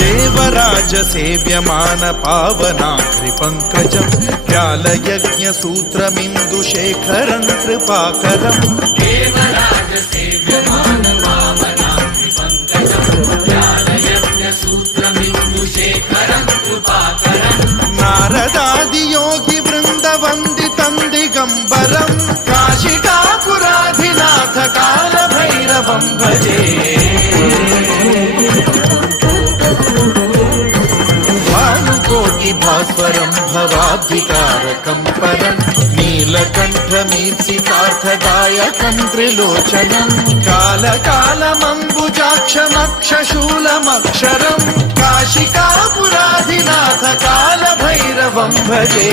देवराज सेव्यमान पावनाग्रि पंकजं व्यालयज्ञ सूत्रमिन्दुशेखरं कृपाकरं देवराज सेव्यमान पावनाग्रि पंकजं व्यालयज्ञ सूत्रमिन्दुशेखरं कृपाकरं नारदादि योगी वृंद वंदितं दिगंबरं काशिकापुराधिनाथ काल भैरवं भजे भानुकोटि भास्वरं भवाब्धिकारकं परं नीलकण्ठमीप्सितार्थदायकं त्रिलोचनं कालकालमम्बुजाक्षमक्षशूलमक्षरं काशिकापुराधिनाथ काल भैरवं भजे